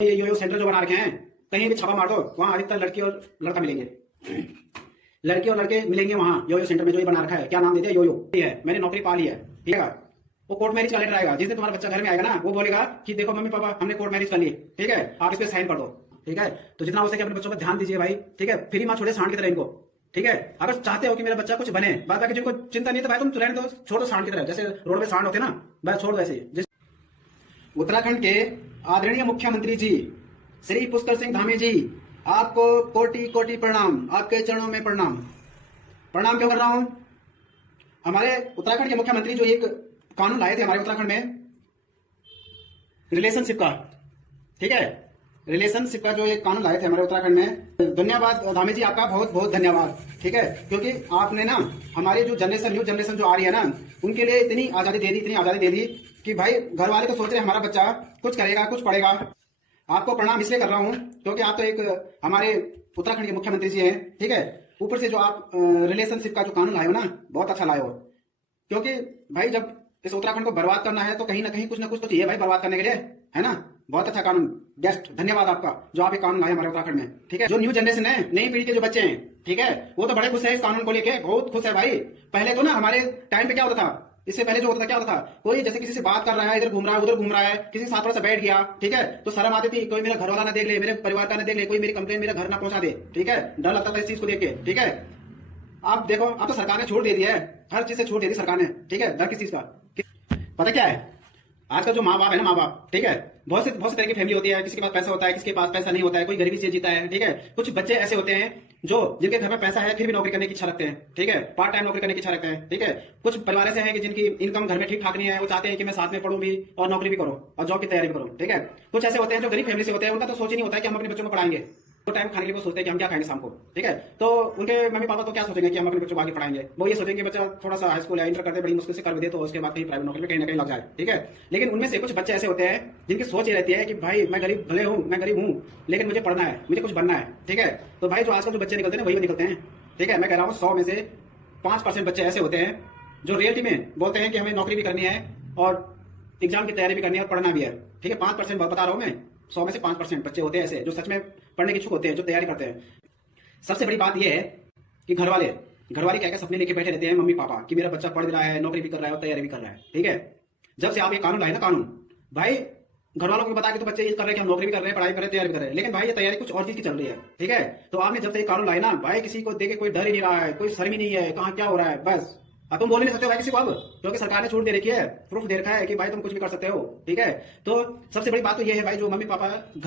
ये यो सेंटर जो बना रखे हैं, कहीं भी छापा मार दो, वहां अधिकतर लड़की और लड़का मिलेंगे। लड़की और लड़के मिलेंगे वहां यो सेंटर में। जो ये बना रखा है, क्या नाम देते हैं, यो है। मैंने नौकरी पा ली है, ठीक है। वो कोर्ट मैरिज का लेटर आएगा। जिस दिन तुम्हारा बच्चा घर में आएगा ना, वो बोलेगा कि देखो मम्मी पापा हमने कोर्ट मैरिज कर ली, ठीक है, आप इस पे साइन कर दो, ठीक है। तो जितना हो सके अपने बच्चों पर ध्यान दीजिए भाई, ठीक है। फ्री माँ छोड़े सांड की तरह इनको, ठीक है। अगर चाहते हो कि मेरा बच्चा कुछ बने, बात बाकी जिनको चिंता नहीं, तो भाई तुम रहने दो, छोड़ दो सांड की तरह। जैसे रोड में सांड होते ना, बस छोड़ दो ऐसे। उत्तराखंड के आदरणीय मुख्यमंत्री जी श्री पुष्कर सिंह धामी जी, आपको कोटि कोटि प्रणाम, आपके चरणों में प्रणाम। प्रणाम क्यों कर रहा हूं? हमारे उत्तराखंड के मुख्यमंत्री जो एक कानून लाए थे हमारे उत्तराखंड में रिलेशनशिप का, ठीक है, रिलेशनशिप का जो एक कानून लाए थे हमारे उत्तराखंड में। धन्यवाद धामी जी, आपका बहुत बहुत धन्यवाद, ठीक है। क्योंकि आपने ना हमारी जो जनरेशन, न्यू जनरेशन जो आ रही है ना, उनके लिए इतनी आजादी दे दी, इतनी आजादी दे दी कि भाई घर वाले तो सोच रहे हैं हमारा बच्चा कुछ करेगा, कुछ पढ़ेगा। आपको प्रणाम इसलिए कर रहा हूं क्योंकि आप तो एक हमारे उत्तराखंड के मुख्यमंत्री जी हैं, ठीक है। ऊपर से जो आप रिलेशनशिप का जो कानून लाए हो ना, बहुत अच्छा लाए हो। क्योंकि भाई जब इस उत्तराखंड को बर्बाद करना है तो कहीं ना कहीं कुछ ना कुछ तो चाहिए भाई बर्बाद करने के लिए, है ना। बहुत अच्छा कानून, बेस्ट, धन्यवाद आपका जो आप ये कानून लाए हमारे उत्तराखंड में, ठीक है। जो न्यू जनरेशन है, नई पीढ़ी के जो बच्चे हैं, ठीक है, वो तो बड़े खुश है इस कानून को लेके, बहुत खुश है भाई। पहले तो ना हमारे टाइम पे क्या होता था, इससे पहले जो होता था, क्या होता था, कोई जैसे किसी से बात कर रहा है, इधर घूम रहा है, उधर घूम रहा है, किसी के साथ थोड़ा सा बैठ गया, ठीक है, तो शर्म आती थी, कोई मेरा घर वाला ना देख ले, मेरे परिवार का ना देख ले, कोई मेरी कंप्लेन मेरा घर ना पहुंचा दे, ठीक है। डर लगता था इस चीज को देख के, ठीक है। आप देखो, आप तो सरकार ने छोड़ दे दिया है, हर चीज से छोड़ दे दी सरकार ने, ठीक है। डर किस चीज का? पता क्या है, आजकल जो माँ बाप है ना, माँ बाप, ठीक है, बहुत से तरह की फैमिली होती है। किसी के पास पैसा होता है, किसी के पास पैसा नहीं होता है, कोई गरीबी से जीता है, ठीक है। कुछ बच्चे ऐसे होते हैं जो जिनके घर में पैसा है फिर भी नौकरी करने की इच्छा रखते हैं, ठीक है, पार्ट टाइम नौकरी करने की इच्छा रखते हैं, ठीक है। कुछ परिवार ऐसे हैं कि जिनकी इनकम घर में ठीक ठाक नहीं है, वो चाहते हैं कि मैं साथ में पढ़ूं भी और नौकरी भी करूं और जॉब की तैयारी भी करूं, ठीक है। कुछ ऐसे होते हैं जो गरीब फैमिली से होते हैं, उनका तो सोच ही नहीं होता है कि हम अपने बच्चों को पढ़ाएंगे। तो टाइम खाने के लिए वो सोचते हैं कि हम क्या खाएंगे शाम को, ठीक है। तो उनके मम्मी पापा तो क्या सोचेंगे कि हम अपने बच्चों को आगे पढ़ाएंगे, वो ये सोचेंगे बच्चा थोड़ा सा हाई स्कूल या इंटर करते बड़ी मुश्किल से कर भी दे, तो उसके बाद कहीं प्राइवेट नौकरी में कहीं ना कहीं लग जाए, ठीक है। लेकिन उनमें से कुछ बच्चे ऐसे होते हैं जिनकी सोच ये रहती है कि भाई मैं गरीब भले हूँ, मैं गरीब हूँ, लेकिन मुझे पढ़ना है, मुझे कुछ बनना है, ठीक है। तो भाई जो आजकल जो बच्चे निकलते हैं ना, वही निकलते हैं, ठीक है। मैं कह रहा हूँ 100 में से 5% बच्चे ऐसे होते हैं जो रियलिटी में बोलते हैं कि हमें नौकरी भी करनी है और एग्जाम की तैयारी भी करनी है और पढ़ना भी है, ठीक है। 5% बता रहा हूँ मैं, 100 में से 5% बच्चे होते हैं ऐसे जो सच में पढ़ने के इच्छुक होते हैं, जो तैयारी करते हैं। सबसे बड़ी बात यह है कि घर वाले क्या क्या सपने लेके बैठे रहते हैं मम्मी पापा कि मेरा बच्चा पढ़ भी रहा है, नौकरी भी कर रहा है और तैयारी भी कर रहा है, ठीक है। जब से आप ये कानून लाए ना, कानून भाई घर वालों को बता के तो बच्चे ये कर रहे हैं कि हम नौकरी भी कर रहे हैं, पढ़ाई कर रहे हैं, तैयारी कर रहे हैं, लेकिन भाई ये तैयारी कुछ और चीज की चल रही है, ठीक है। तो आपने जब से ये कानून लाए ना भाई, किसी को देखे कोई डर ही नहीं रहा है, कोई शर्म ही नहीं है, कहाँ क्या हो रहा है, बस अब तुम बोल नहीं सकते हो भाई किसी को अब, क्योंकि सरकार ने छूट दे रखी है, प्रूफ दे रखा है कि भाई तुम कुछ भी कर सकते हो, ठीक है। तो सबसे बड़ी बात तो ये है भाई, जो मम्मी पापा घर